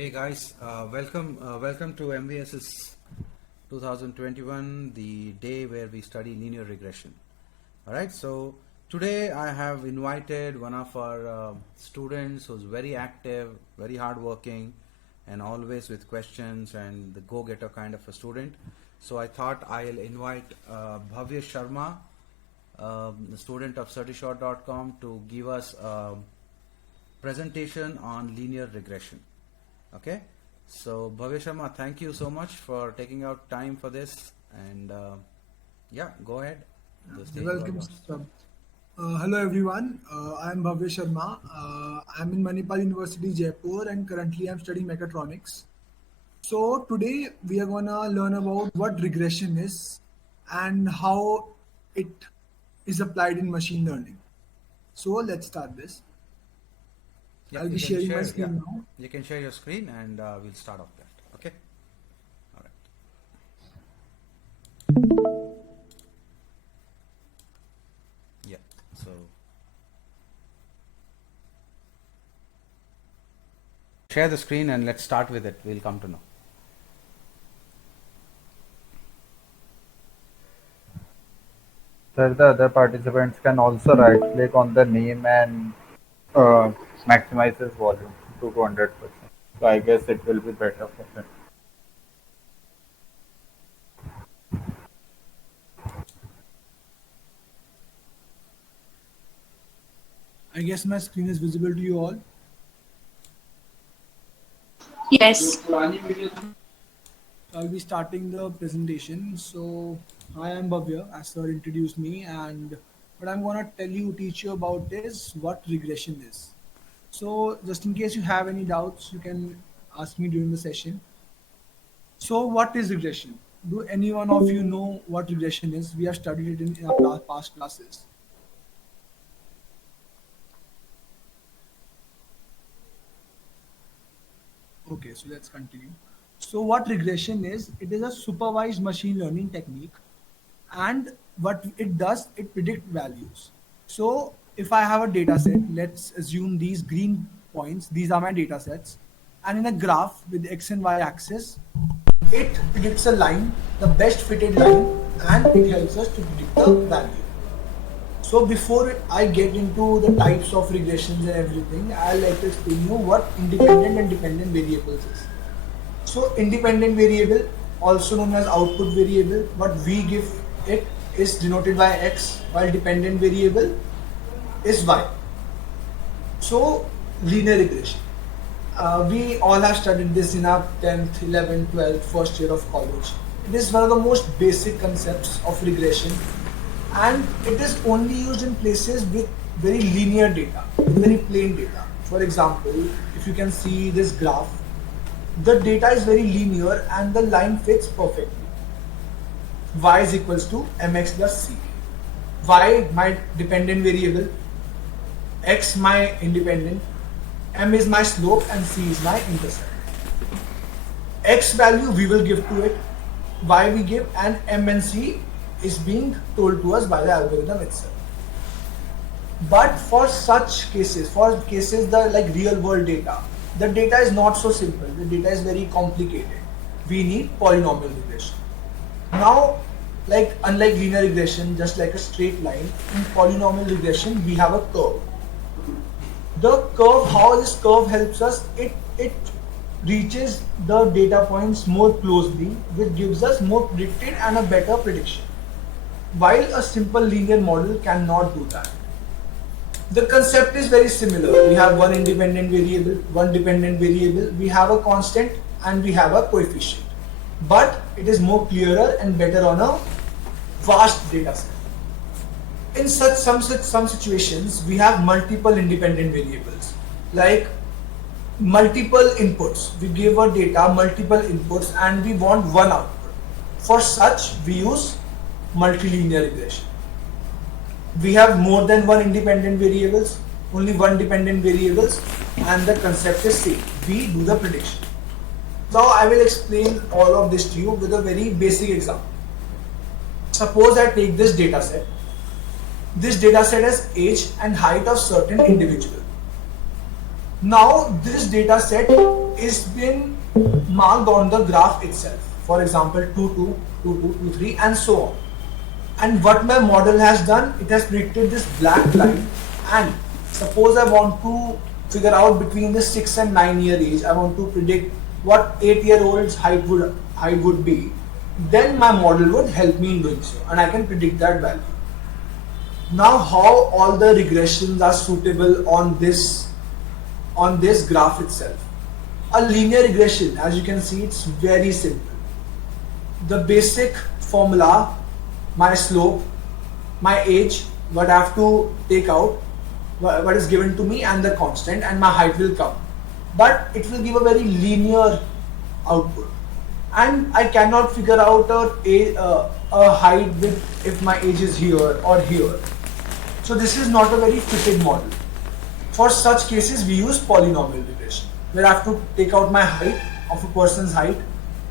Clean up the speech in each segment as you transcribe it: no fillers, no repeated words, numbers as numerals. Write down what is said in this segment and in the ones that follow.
Hey guys, welcome to MVS's 2021, the day where we study linear regression. All right, so today I have invited one of our students who's very active, very hardworking, and always with questions and the go-getter kind of a student. So I thought I'll invite Bhavya Sharma, the student of Certishort.com, to give us a presentation on linear regression. Okay, so Bhavya Sharma, thank you so much for taking out time for this, and yeah, go ahead. The stage You're is all welcome, yours. sir. Hello everyone, I'm Bhavya Sharma. I'm in Manipal University, Jaipur, and currently I'm studying mechatronics. So today we are gonna learn about what regression is and how it is applied in machine learning. So let's start this. Yeah, I'll you be can sharing my share. Yeah, screen now. you can share your screen, and we'll start off that. Okay. All right. Yeah. So share the screen, and let's start with it. We'll come to know. Sir, the other participants can also right click on the name and uh, maximize its volume to 200%. So I guess it will be better for them. I guess my screen is visible to you all. Yes. I'll be starting the presentation. So, hi, I'm Bhavya, as sir introduced me, and what I'm gonna teach you about is what regression is. So, just in case you have any doubts, you can ask me during the session. So, what is regression? Do any one of you know what regression is? We have studied it in our past classes. Okay, so let's continue. So, what regression is? It is a supervised machine learning technique, and what it does, it predict values. So, if I have a data set, let's assume these green points, these are my data sets, and in a graph with x and y axis, it predicts a line, the best fitted line, and it helps us to predict the value. So before I get into the types of regressions and everything, I'd like to explain you what independent and dependent variables is. So independent variable, also known as output variable, what we give it is denoted by x, while dependent variable is y. So linear regression. We all have studied this in our 10th, 11th, 12th, first year of college. It is one of the most basic concepts of regression, and it is only used in places with very linear data, very plain data. For example, if you can see this graph, the data is very linear and the line fits perfectly. Y is equals to mx plus c. Y my dependent variable, x my independent, m is my slope and c is my intercept. X value we will give to it, y we give, and m and c is being told to us by the algorithm itself. But for such cases, for cases that like real world data, the data is not so simple. The data is very complicated. We need polynomial regression. Now, like unlike linear regression, just like a straight line, in polynomial regression we have a curve. The curve, how this curve helps us, it reaches the data points more closely, which gives us more predicted and a better prediction. While a simple linear model cannot do that. The concept is very similar. We have one independent variable, one dependent variable, we have a constant and we have a coefficient. But it is more clearer and better on a vast data set. In some situations, we have multiple independent variables, like multiple inputs. We give our data multiple inputs and we want one output. For such, we use multilinear regression. We have more than one independent variables, only one dependent variables, and the concept is same. We do the prediction. Now I will explain all of this to you with a very basic example. Suppose I take this data set. This data set has age and height of certain individual. Now this data set is been marked on the graph itself. For example, 2, 2, 2, 2, 2, 3, and so on. And what my model has done, it has predicted this black line. And suppose I want to figure out between the 6 and 9 year age, I want to predict what 8-year-old's height would be. Then my model would help me in doing so, and I can predict that value. Now, how all the regressions are suitable on this graph itself? A linear regression, as you can see, it's very simple. The basic formula, my slope, my age, what I have to take out, what is given to me, and the constant, and my height will come. But it will give a very linear output. And I cannot figure out a height with if my age is here or here. So this is not a very fitted model. For such cases, we use polynomial regression, where I have to take out my height of a person's height,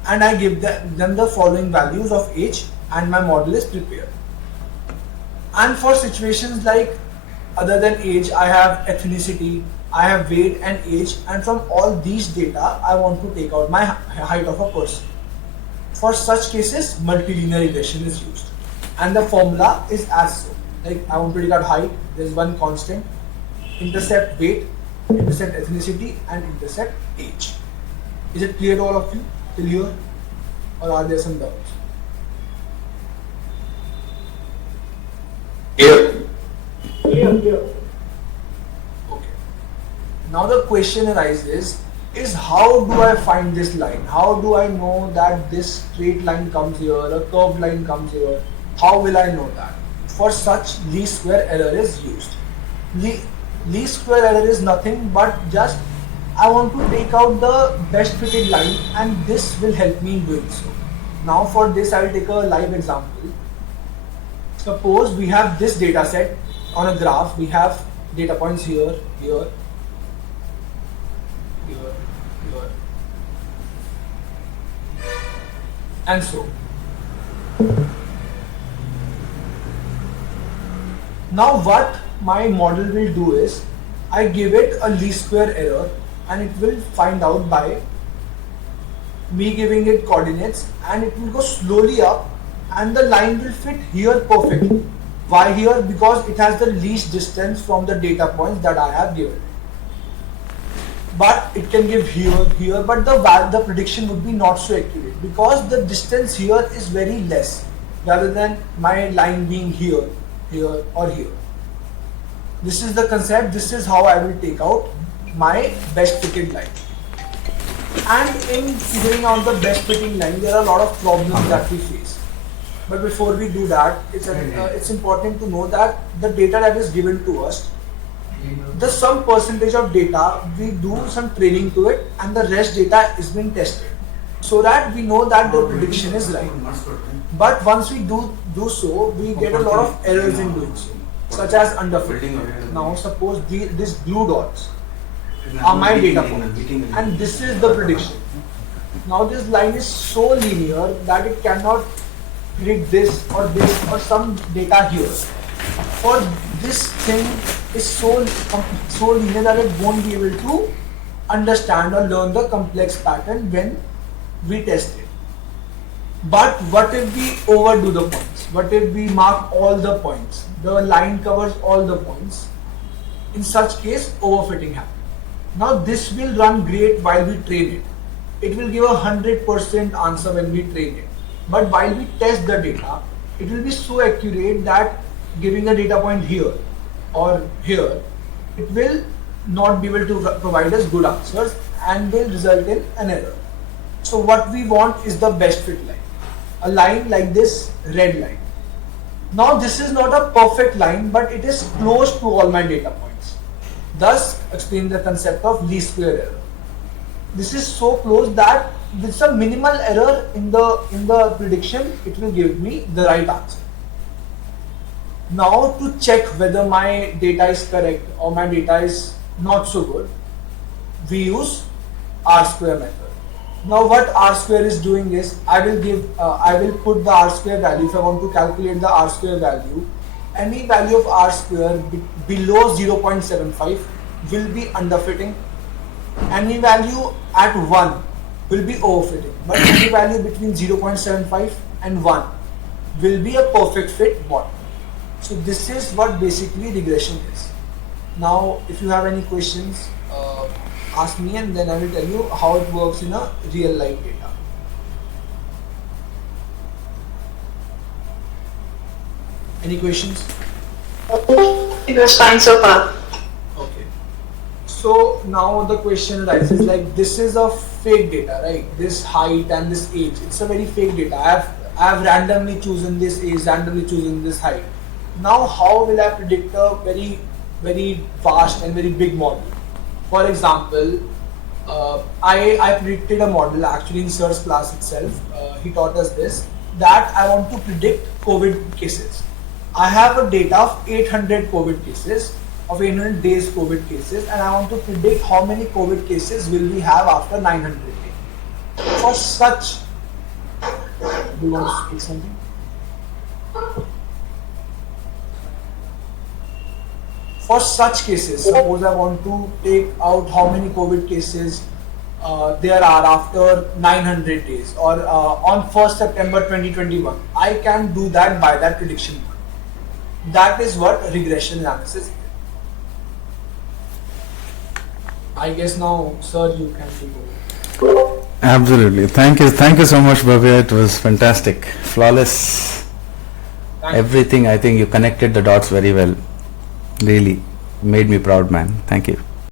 and I give them the following values of age, and my model is prepared. And for situations like other than age, I have ethnicity, I have weight and age, and from all these data, I want to take out my height of a person. For such cases, multilinear regression is used, and the formula is as so. Like, I want to take out height, there is one constant, intercept weight, intercept ethnicity, and intercept age. Is it clear to all of you till here, or are there some doubts? Clear. Okay. Now the question arises is how do I find this line? How do I know that this straight line comes here, a curved line comes here? How will I know that? For such, least square error is used. Least square error is nothing but just I want to take out the best fitted line, and this will help me in doing so. Now for this, I will take a live example. Suppose we have this data set on a graph. We have data points here, here, here, here, and so. Now what my model will do is, I give it a least square error, and it will find out by me giving it coordinates, and it will go slowly up, and the line will fit here perfectly. Why here? Because it has the least distance from the data points that I have given. But it can give here, but the prediction would be not so accurate, because the distance here is very less, rather than my line being here, here, or here. This is the concept. This is how I will take out my best fitted line. And in figuring out the best fitting line, there are a lot of problems that we face. But before we do that, it's important to know that the data that is given to us, some percentage of data, we do some training to it, and the rest data is being tested, so that we know that the prediction is right. But once we do so, we get a lot of errors in doing so, such as underfitting. Now suppose these blue dots are my data points, and this is the prediction. Now this line is so linear that it cannot predict this or some data here. For this thing is so linear that it won't be able to understand or learn the complex pattern when we test it. But what if we overdo the points? What if we mark all the points? The line covers all the points. In such case, overfitting happens. Now this will run great while we train it. It will give 100% answer when we train it. But while we test the data, it will be so accurate that giving a data point here or here, it will not be able to provide us good answers and will result in an error. So what we want is the best fit line. A line like this red line. Now this is not a perfect line, but it is close to all my data points. Thus explain the concept of least square error. This is so close that with some minimal error in the prediction, it will give me the right answer. Now to check whether my data is correct or my data is not so good, we use R-square method. Now what R-square is doing is, I will put the R-square value. If I want to calculate the R-square value, any value of R-square below 0.75 will be underfitting, any value at 1 will be overfitting, but any value between 0.75 and 1 will be a perfect fit model. So this is what basically regression is. Now, if you have any questions, ask me and then I will tell you how it works in a real life data. Any questions? It was fine so far. Okay. So now the question arises, like, this is a fake data, right? This height and this age, it's a very fake data. I have randomly chosen this age, randomly chosen this height. Now how will I predict a very vast and very big model? For example, I predicted a model actually in Sir's class itself. He taught us this, that I want to predict COVID cases. I have a data of 800 COVID cases, of 800 days COVID cases, and I want to predict how many COVID cases will we have after 900 days. For such, do you want to speak something? For such cases, suppose I want to take out how many COVID cases there are after 900 days or on 1st September 2021. I can do that by that prediction model. That is what regression analysis is. I guess now, sir, you can take over. Absolutely. Thank you so much, Bhavya. It was fantastic, flawless. Thank you. Everything. I think you connected the dots very well. Really made me proud, man. Thank you.